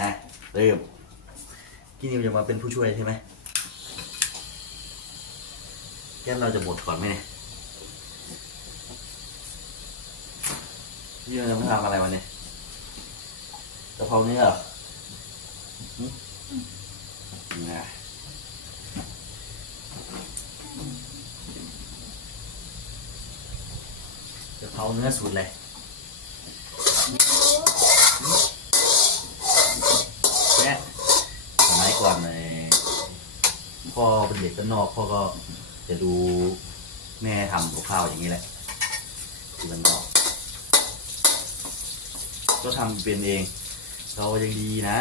นะเริ่มพี่นิวจะมาเป็นผู้ช่วยใช่ไหมแก้มเราจะบดก่อนไหมเนี่ยพี่นิวจะมาทำอะไรวันนี้กะเพราเนื้อเหรอนะกะเพราเนื้อสูตรเลยสมัยก่อนใน พ่อเป็นเด็กกันนอกพ่อก็จะดูแม่ทำกับข้าวอย่างนี้แหละที่มันนอก ก็ทำเป็นเอง เรายังดีนะ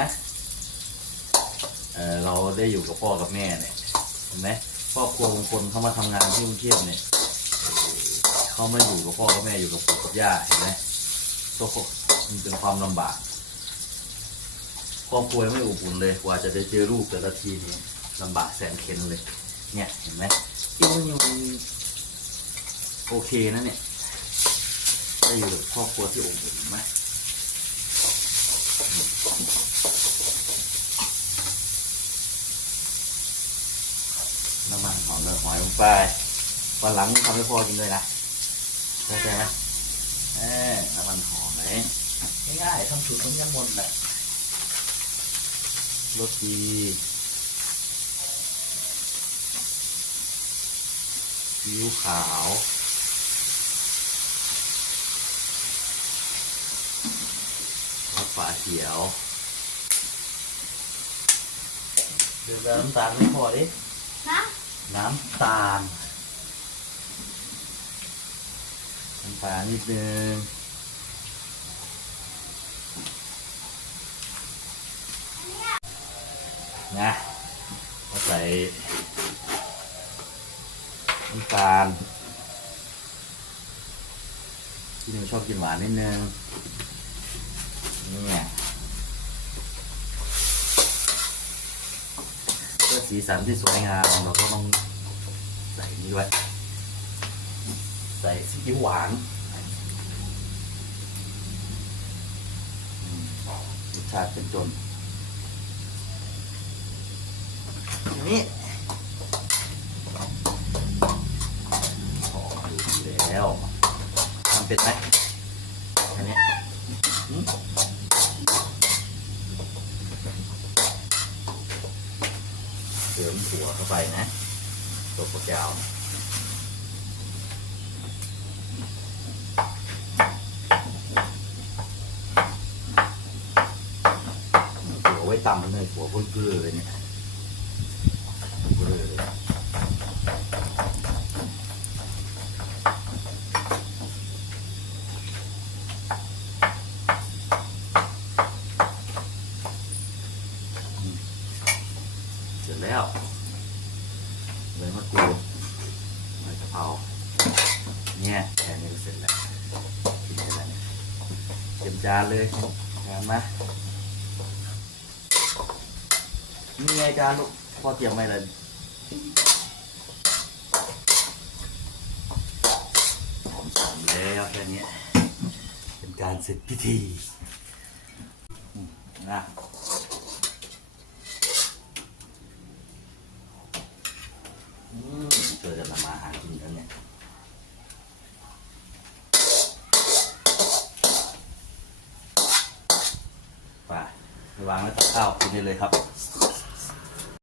เเราได้อยู่กับพ่อกับแม่เนี่ยเห็นไหมครอบครัวบางคนเขามาทำงานที่กรุงเทพเนี่ยเขาไม่อยู่กับพ่อกับแม่อยู่กับปู่กับย่าเห็นไหมก็มันเป็นความลำบากครอบครัวไม่อบอุ่นเลยกว่าจะได้เจอลูกแต่ละทีนี่ ลำบากแสนเข็นเลย เนี่ยเห็นไหมที่มันยังโอเคนะเนี่ยได้อยู่กับครอบครัวที่อบอุ่นไหมน้ำมันหอมเลยหอยลงไปวันหลังทำให้พ่อกินด้วยนะเข้าใจไหมเออน้ำมันหอมเลยง่ายๆทำสูตรต้มยำมนต์แหละรสดี ซีอิ๊วขาวรสฝาเขียว เดือดน้ำตาลไม่พอดินะน้ำตาล น้ำตาลนิดนึงนะก็ใส่ น้ำตาลที่หนูชอบกินหวานนิดนึงเนี่ยเพื่อสีสันที่สวยงามเราก็ต้องใส่นี้ไว้ใส่ซีอิ๊วหวานรสชาติเป็นจนทีนี้ แล้วทำเป็นไหมอันนี้เสริมถั่วเข้าไปนะตัวปลาแก้วถั่วไว้ตำเลยถั่วพุ่นเกลือเลยเนี่ย เบลอเลยอืม เสร็จแล้วเลยมะกรูดใบกะเพราเนี่ยแค่นี้ก็เสร็จแล้วกินได้แล้วเนี่ยเตรียมจานเลยจานมานี่ไงจานลูกพ่อเตรียมไว้เลยหอมสอมแล้วแค่นี้เป็นการเสร็จพิธีนะอืม ช่วยกันทำมาหากินกันเนี่ยไปวางแล้วตักข้าวกินได้เลยครับ